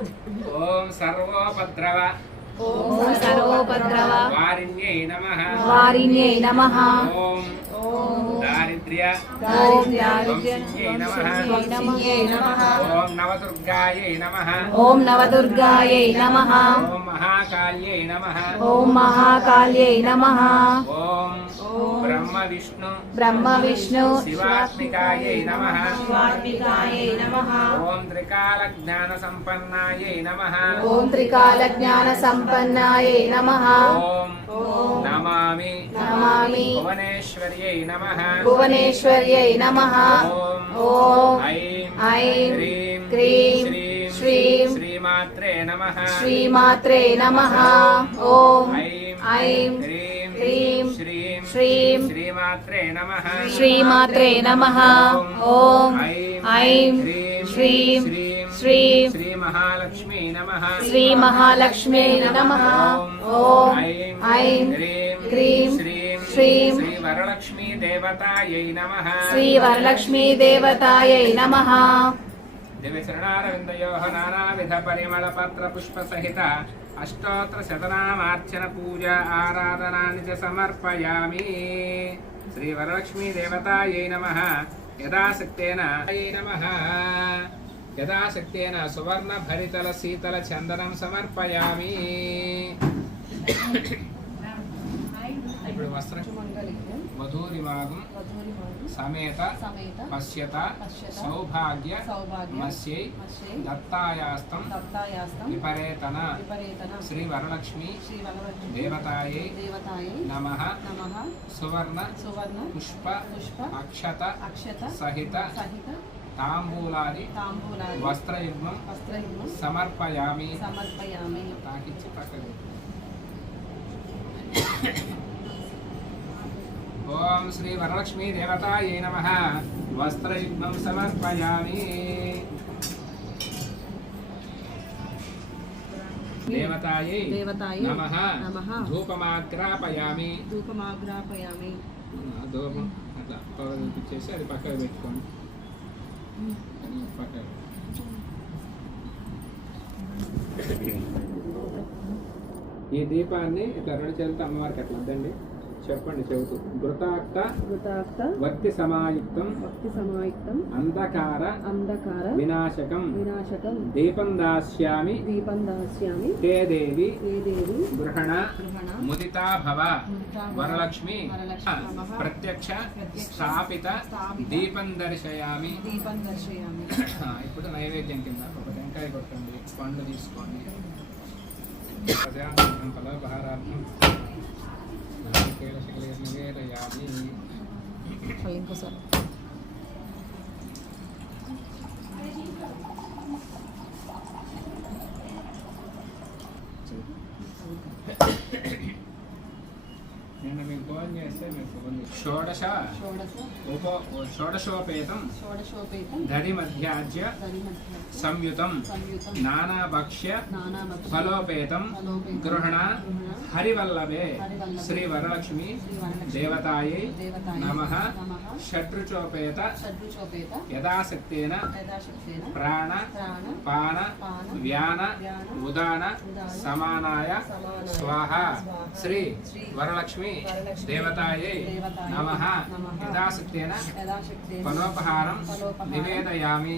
ఓం సర్వోపద్రవ వారిణ్యై నమః ఓం దారిద్ర్య వంశిన్యై నమః ఓం నవదుర్గాయై నమః ఓం మహాకాళ్యై నమః ఓం బ్రహ్మ విష్ణు శివాత్మికాయై నమః ఓం త్రికాల జ్ఞాన సంపన్నాయై నమః ఓం నమామి భువనేశ్వర్యై నమః ఓం ఐం క్రీం శ్రీం శ్రీమాత్రే నమః ఓం ఐం క్రీం శ్రీం శ్రీమాత్రే నమః ఓం ఐం క్రీం శ్రీం శ్రీ మహాలక్ష్మీ నమః ఓం ఐం క్రీం శ్రీం శ్రీ వరలక్ష్మీ దేవతాయై నమః దివ్య చరణారవిందయోః నానావిధ పరిమళ పత్ర పుష్ప సహిత అష్టోత్తర శతనామార్చన పూజ ఆరాధనాన్ని చ సమర్పయామి. శ్రీ వరలక్ష్మీ దేవతాయై నమః. యథాశక్తేన సువర్ణ భరితల శీతల చందనం సమర్పయామి. ఇప్పుడు వస్త్రం వధూరిమాగం సమేత పశ్యత సౌభాగ్య మస్యై దత్తాయాస్తం విపరేతన శ్రీ వరలక్ష్మీ దేవతాయై నమః. సువర్ణ పుష్ప అక్షత సహిత తాంబూలాది వస్త్రయుగ్మం సమర్పయామి. తాకిచ్చి పక్కకు. ఓం శ్రీ వరలక్ష్మీ దేవతాయై నమః. వస్త్రయుగ్మం సమర్పయామి. దేవతాయై నమః. ధూపమాగ్రాపయామి. ధూపం అట్లా చేసి అది పక్కకు పెట్టుకోండి. ఈ దీపాన్ని ఇట్లా రెండు చేతులతో అమ్మవారికి అట్లా వద్దండి. చెప్పండి చెబుతూ ఘృతాక్త వక్తి సమాయుక్తం అంధకార వినాశకం దీపం దాస్యామి తే దేవి గృహణ ముదితా భవ వరలక్ష్మి ప్రత్యక్ష స్థాపిత దీపం దర్శయామి. ఇప్పుడు నైవేద్యం కింద ఒక టెంకాయ కొట్టండి, పండు తీసుకోండి. ఫలభారాత్మం ఇంకోసారి నేను మీకు ఫోన్ చేస్తే మీకు షోడశోపేతం దధి మధ్యాజ్య సంయుతం నానాభక్ష్య ఫలోపేతం గృహణ హరివల్లభే శ్రీ వరలక్ష్మి దేవతాయై నమః. షడ్రుచోపేత యథాశక్తేన ప్రాణ పాన వ్యాన ఉదాన సమానాయ స్వాహ. శ్రీ వరలక్ష్మి దేవతాయై నమః. యథాశక్తేన ఫలోపహారం నివేదయామి.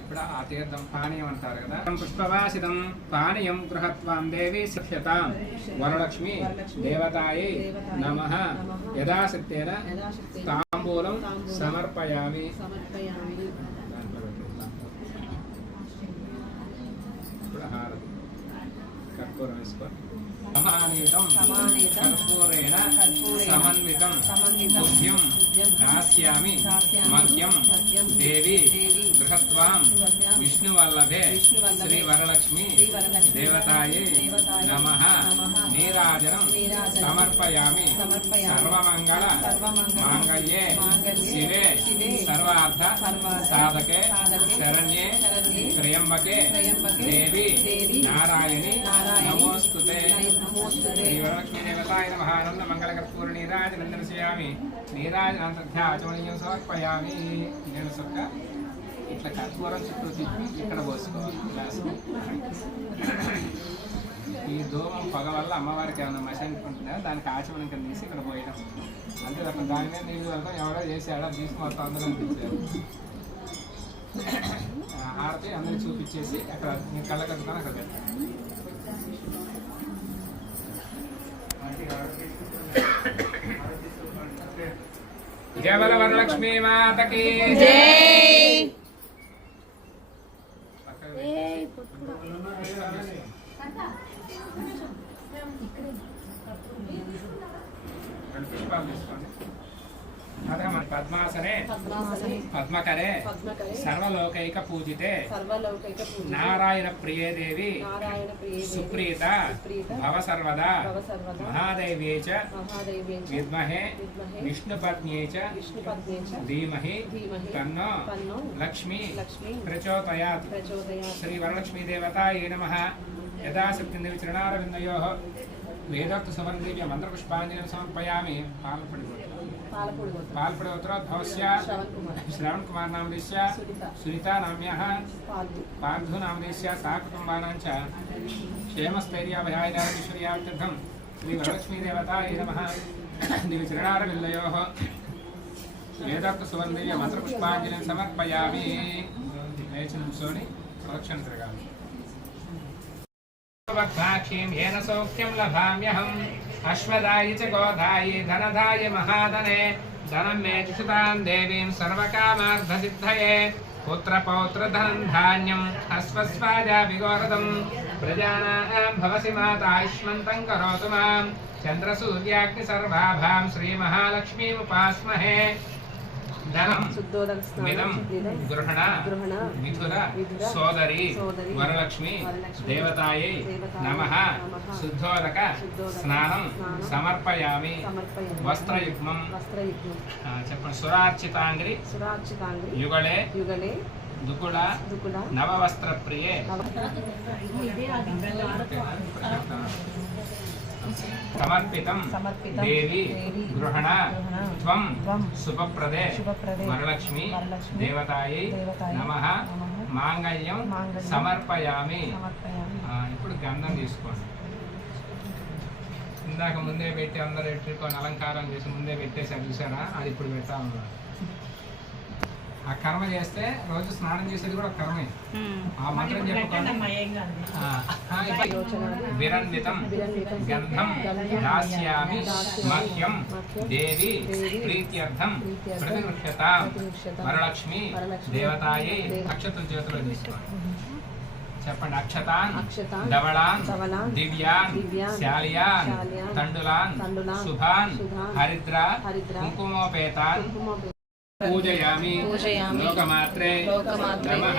ఇప్పుడు ఆ తీర్థం పానీయం అంటారు కదా. పుష్పవాసితం పానీయం గృహత్వాం దేవి శిక్ష్యతాం. వరలక్ష్మి దేవతాయై నమః. యథాశక్తేన తాంబూలం సమర్పయామి. ఇప్పుడు హారతి కర్పూరం వేసుకోండి. సమానీతం కర్పూరేణ సమన్వితం తుభ్యం దాస్యామి మహ్యం దేవి బృహత్వాం విష్ణువల్లభే శ్రీ వరలక్ష్మి దేవతాయై నమః. నీరాజనం సమర్పయామి. సర్వమంగళ మాంగళ్యే శివే సర్వార్థ సాధకే శరణ్యే త్ర్యంబకే దేవి నారాయణి నమోస్తుతే. శ్రీ వరలక్ష్మీ దేవతాయ నమః. ఆనంద మంగళకర్పూర నీరాజనం దర్శయామి. నీరాజనాంతర్ధ్యాచమనీయం సమర్పయామి. నేను సొక్క ఇట్లా కర్పూరం చుట్టూ తిప్పి ఇక్కడ పోసుకోవాలి గ్లాస్. ఈ ధూమం పొగ వల్ల అమ్మవారికి ఏమైనా మశానికి ఉంటుందా దానికి ఆచమనం కింద తీసి ఇక్కడ పోయడం అంతే తప్ప దాని మీద నీళ్ళు వరకు ఎవరో చేసి ఎడ తీసి మొత్తం అందరూ అనిపించారు. హారతి అందరికి చూపించేసి అక్కడ నేను కళ్ళ కట్టుకొని అక్కడ పెట్టాను. జయ బల వరలక్ష్మీ మాతకి జై. పుష్పాలు తీసుకోండి. అదే మన పద్మాసనే పద్మకరే సర్వలోకైక పూజితే నారాయణ ప్రియే దేవి సుప్రీత భవ సర్వదా మహాదేవ్యే చ విద్మహే విష్ణుపత్న్యే చ ధీమహి తన్నో లక్ష్మీ ప్రచోదయాత్. శ్రీ వరలక్ష్మీ దేవతాయే నమః. యథాశక్తి చరణారవిందయోః వేదోక్త సువర్ణదేవ్య మంత్రపుష్పాంజలిం సమర్పయామి. పాల్పడోత్తరోద్భవస్య శ్రవణ్ కుమార్ నామదేశ్య సునీతా నామ్యః పార్థు నామదేశ్య సా కుటుంబానాం చ క్షేమస్థైర్యాభయాైరాజేశ్వర్యార్థం శ్రీ వరలక్ష్మీ దేవతాయే నమః. దివి చరణారవిందయోః వేదోక్త సువర్ణదేవ్య మంత్రపుష్పాంజలిం సమర్పయామి. లేచి నిల్చొని ప్రదక్షిణ తిరగాలి. భక్తాక్షీం ఏన సౌఖ్యం లభామ్యహం అశ్వదాయి చ గోదాయి ధనదాయ మహాధనే ధనం మే చుషతాం దేవీం సర్వకామార్థసిద్ధయే పుత్రపౌత్రధనం ధాన్యం అశ్వస్వాజా విగోరదం ప్రజానాం భవసి మాతాయుష్మంతం కరోతు మాం చంద్రసూర్యాగ్ని సర్వాభాం శ్రీమహాలక్ష్మీముపాస్మహే. ధనం మిదం గృహణ మిథుర సోదరి వరలక్ష్మి దేవతాయై నమః. శుద్ధోదక స్నానం సమర్పయామి. వస్త్రయుగ్మం చెప్పండి. సురార్చితాంగ్రి యుగళే దుకుళ నవవస్త్ర ప్రియే. సమర్పితం దేవి గృహణ త్వం శుభప్రదే వరలక్ష్మి దేవతాయై నమః. మాంగళ్యం సమర్పయామి. ఇప్పుడు గంధం తీసుకోండి. ఇందాక ముందే పెట్టి అందరూ ఎట్టుకొని అలంకారం చేసి ముందే పెట్టేసారు చూసారా, అది ఇప్పుడు పెట్టాలన్నారు. ఆ కర్మ చేస్తే రోజు స్నానం చేసేది కూడా కర్మే. ఆ మంత్రం చెప్పుకోండి. విరందితం గంధం దాస్యామి మహ్యం దేవి ప్రీత్యర్థం ప్రతిగృహ్యతాం వరలక్ష్మి దేవతాయై. అక్షతల చేతిలో తీసుకోండి. చెప్పండి. అక్షతాన్ ధవళాన్ దివ్యాన్ శాలియాన్ తండులాన్ శుభాన్ హరిద్ర కుంకుమోపేతాన్ పూజయామి. లోకమాత్రే నమః.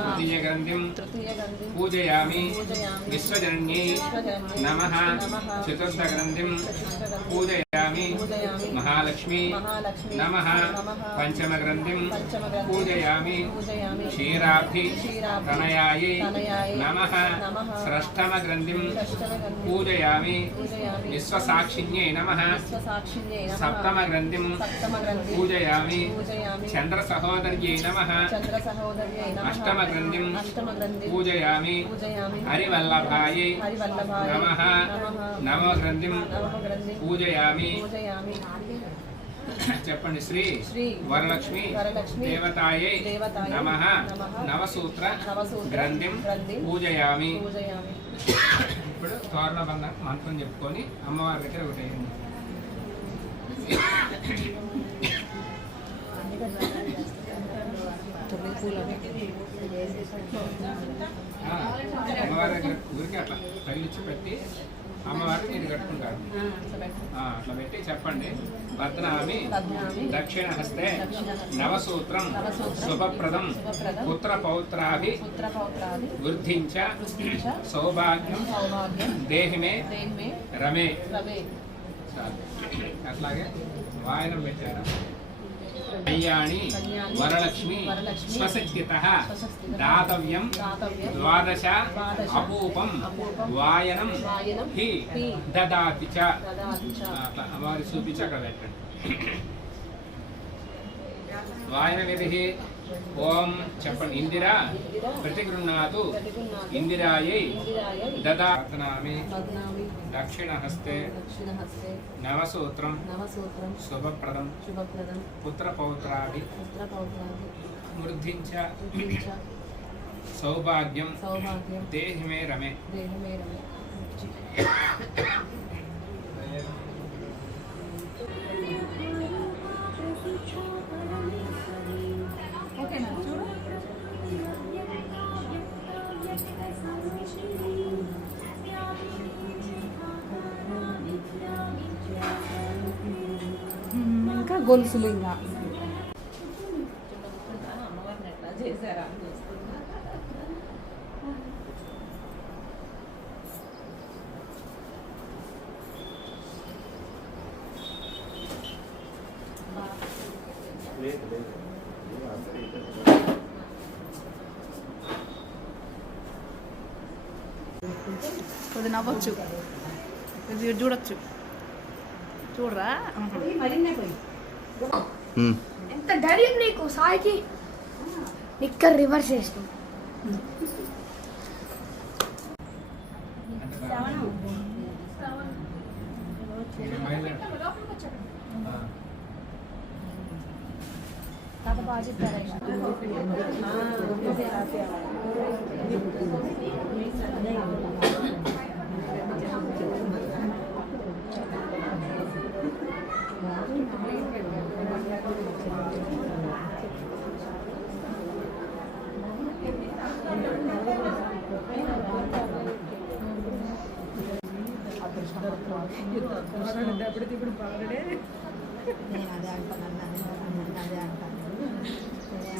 తృతీయ గ్రంథిం పూజయామి. విశ్వజనన్యై నమః. చతుర్థ గ్రంథిం పూజయామి. మహాలక్ష్మి నమః. పంచమ గ్రంథిం పూజయామి. క్షీరాబ్ధి తనయాయై నమః. షష్ఠమ గ్రంథిం పూజయామి. విశ్వసాక్షిణ్యై నమః. సప్తమ గ్రంథిం పూజయామి. చంద్ర సహోదర్యై నమః. అష్టమ గ్రంథిం పూజయామి. హరివల్లభాయై నమః. నవమ గ్రంథిం పూజయామి. చెప్పండి. శ్రీ వరలక్ష్మి దేవతాయై నమః. నవసూత్ర గ్రంథిం పూజయామి. ఇప్పుడు తోరణబంధ మంత్రం చెప్పుకొని అమ్మవారి దగ్గర ఒకటి అమ్మవారి దగ్గర ఊరికి అట్లా తగిలిచ్చి పెట్టి అమ్మవారికి ఇది కట్టుకుంటారు. అట్లా పెట్టి చెప్పండి. బధ్నామి దక్షిణ హస్తే నవసూత్రం శుభప్రదం పుత్ర పౌత్రాభి వృద్ధించ సౌభాగ్యం దేహిమే రమే. అట్లాగే వాయనం పెట్టారు. కళ్యాణి వరలక్ష్మి స్వశక్తితః దాతవ్యం ద్వాదశ అపూపం వాయనం హి దదాతి చ. అట్లా అమ్మవారి చూపించి అక్కడ పెట్టండి. వాయన విధి ఓం చెప్పండి. ఇందిరా ప్రతిగృహ్ణాతు ఇందిరాయై దదామి దక్షిణహస్తే నవసూత్రం శుభప్రదం పుత్రపౌత్రాది వృద్ధించ సౌభాగ్యం దేహి మే రమే. ఇంకా గొలుసులు ఇంకా చేశారా కొద్ది నవ్వచ్చు, కొద్దిగా చూడొచ్చు. చూడరా ఎంత ధైర్యం నీకు సాయికి. నిక్కర్ రివర్స్ చేస్తాం.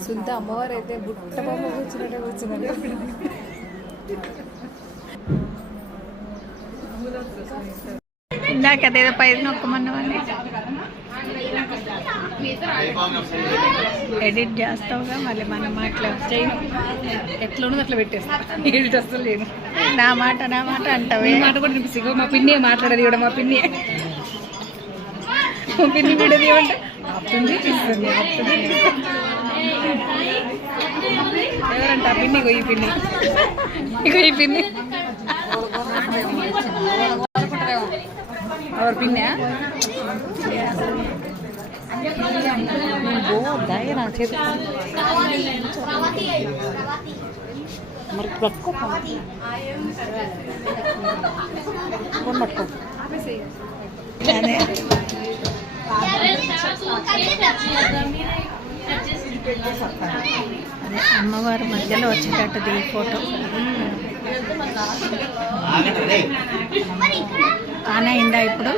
శుద్ధ అమ్మవారు అయితే బుట్ట బొమ్మ కూర్చున్నట్టే కూర్చున్నారు. ఇందాక అదేదో పైన నొక్కమన్నవాడిని ఎడిట్ చేస్తావుగా, మళ్ళీ మన మాటలు ఎట్లా ఉన్నది అట్లా పెట్టేస్తా. ఎడిట్ అసలు లేదు. నా మాట అంటావు. ఈ మాట కూడా వినిపిస్తుంది. మా పిన్ని మాట్లాడేది కూడా మా పిన్ని కూడా ఏమంటే అప్పుడు తీస్తుంది. ఎవరంట ఆ పిన్ని? ఈ పిన్ని ఈ పిన్ని ఎవరు పిన్నా? నా చేతి మరి పట్టుకో పట్టుకో. అదే అమ్మవారు మధ్యలో వచ్చేటట్టు దిగి ఫోటో. ఆన్ అయిందా ఇప్పుడు?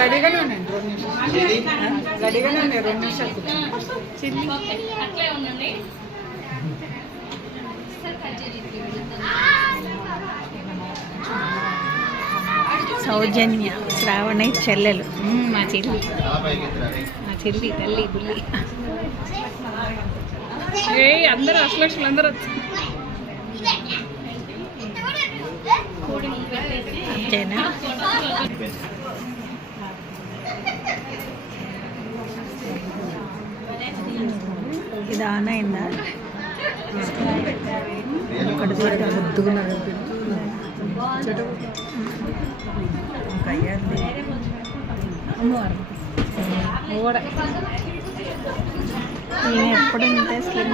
రెడీగానే ఉన్నాను. 2 నిమిషాలు సౌజన్య శ్రావణ చెల్లెలు. మా చెల్లి తల్లి బుల్లి. అందరూ అష్టలక్ష్ములు అందరూ వచ్చి అంతేనా? ఇది ఆన్ అయిందా? అక్కడ ముద్దుకున్నారు. నేను ఎప్పుడు ఇంత స్కిన్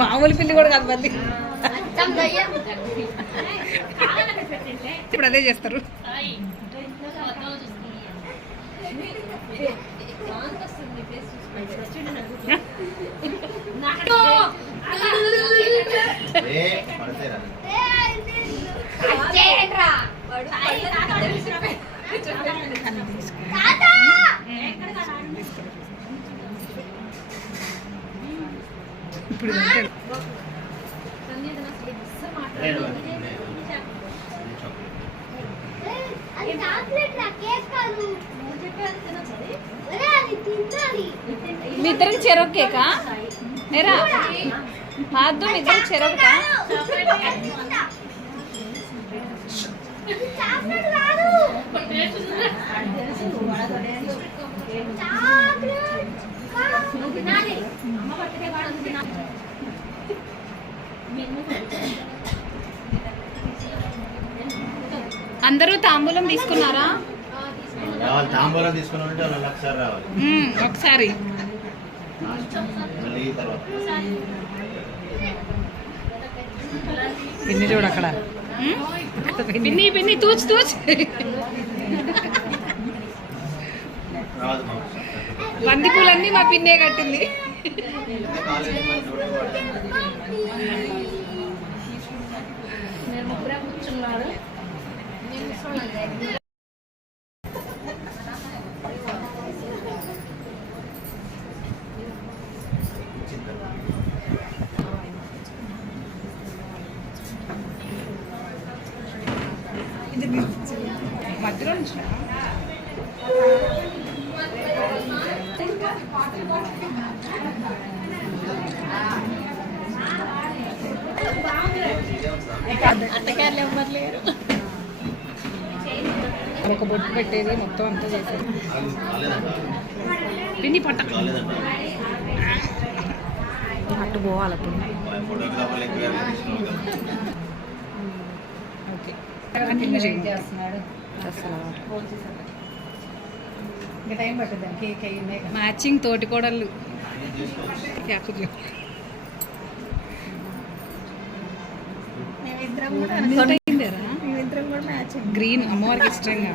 మామూలు పిల్లి కూడా కాదు మళ్ళీ. ఇప్పుడు అదే చేస్తారు. ఇప్పుడు మీ ఇద్దరికి చెరొక కేకా? ఏరా ఆద్దు ఇద్దరు చెరొకట అందరూ తాంబూలం తీసుకున్నారా? తాంబూలం తీసుకున్నామంటే వాళ్ళు ఒకసారి రావాలి. ఒకసారి మళ్ళీ తర్వాత పిన్ని చూడు అక్కడ. పిన్ని పిన్ని తూచి తూచి రాదు. బంతి పూలన్నీ మా పిన్నే కట్టింది. నేను ముగ్గురే కూర్చున్నారు. మధ్యలో నుంచి అత్తగారులు ఎవ్వరు లేరు. ఒక బొట్టు పెట్టేది మొత్తం అంతా చేసేది. రాలేదంట. పిన్ని పట్ట రాలేదంట. అట్టు పోవాలి అప్పుడు. ఫోటోకి డబ్బులు ఎక్కువ తీసుకున్నాం. ఓకే కంటిన్యూ చేయండి. చేస్తున్నాడు. ఇంకా టైం పట్టుద్దాం. కేక్ అయ్యిందే కదా. మ్యాచింగ్ తోటి కోడళ్ళు మేమిద్దరం కూడా మేమిద్దరం కూడా మ్యాచ్. గ్రీన్ అమ్మవారికి ఇష్టంగా.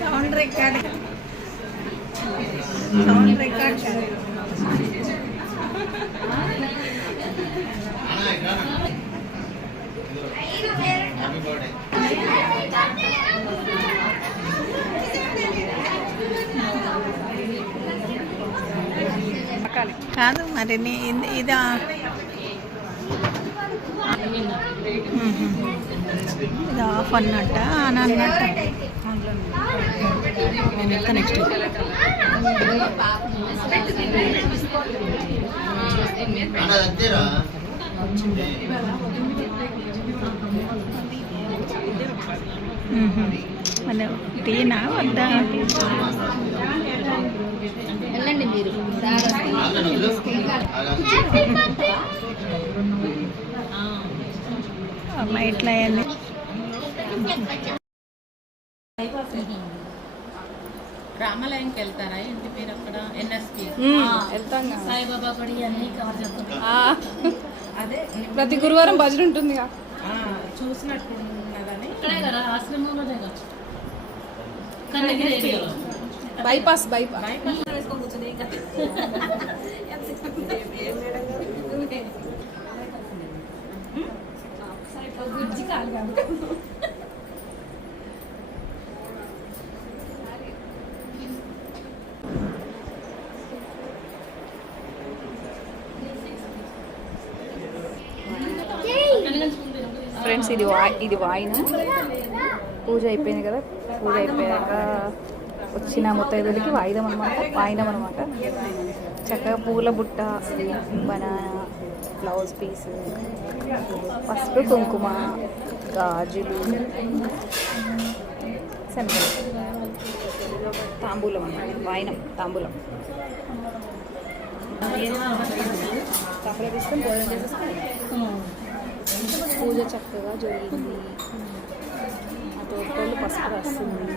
Sound record. Sound record. Happy birthday. కాదు మరి ఇదా ఇది ఆఫ్ అన్నట్ట ఆన్ అన్నట్ట. నేను వెళ్తా నెక్స్ట్. అన్న దగ్గర మన టీనా వద్దా? వెళ్ళండి మీరు. అమ్మ ఇట్లా అయింది. రామాలయంకి వెళ్తారా? ఇంటి పేరు అక్కడ ఎన్ఎస్పి వెళ్తాం. సాయిబాబా గుడి అన్ని కవర్ చేస్తాం. అదే ప్రతి గురువారం భజన ఉంటుంది. చూసినట్టున్నదని. ఇక్కడే కదా ఆశ్రమంలోనే కదా. బైపాస్ బైపాస్ వేసుకొని కూర్చుని ఇంకా గుజ్జి కాదు కాదు. ఫ్రెండ్స్ ఇది వాయిన పూజ అయిపోయింది కదా. పూజ అయిపోయాక వచ్చిన ముత్తైదులకి వాయినం అనమాట. చక్కగా పూల బుట్ట, బనానా, బ్లౌజ్ పీస్, పసుపు కుంకుమ, గాజులు, శనగలు, తాంబూలం అన్నమాట. వాయినం తాంబూలం తప్పలో తీసుకొని భోజనం చేసేసుకొని పూజ చక్కగా జరిగింది. ఆ తోటలు పసుపు రాస్తుంది.